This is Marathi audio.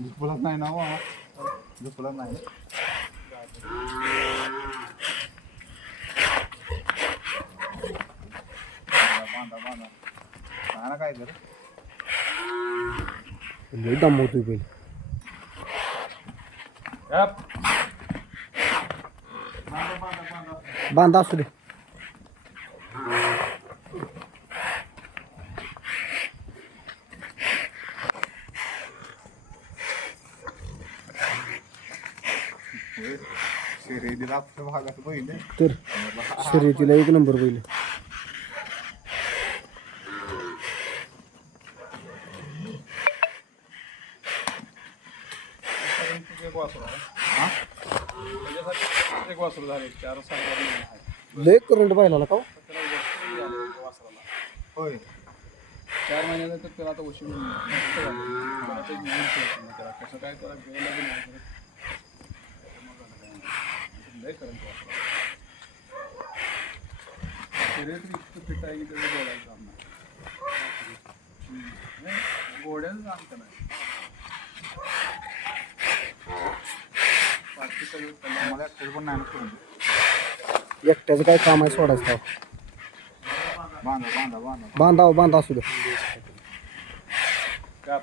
झोपलाच नाही ना मामा, झोपलाच नाही. बांधा बांधा ना काय कर दमवतोय पहिले. बांधा असू दे. शर्यतीला आपल्या भागात पहिले तर शर्यतीला एक नंबर पहिले. एक वासरू झाले 4-7 लय करंट पाहिला का होय. 4 महिन्यानंतर त्याला आता उशीर कसं काय त्याला गेलं बी नाही लय करंट वासरू शर्यत इतकं फिट आहे की त्याचं बोलायचं काम नाही. घोड्याचं सांगतं नाही बाकी सगळं मला एकटं पण नाही करून एकट्याचं काय काम आहे सोडायचं तेव्हा. बांधा बांधा बांधा बांधा बांधा असू दे. काप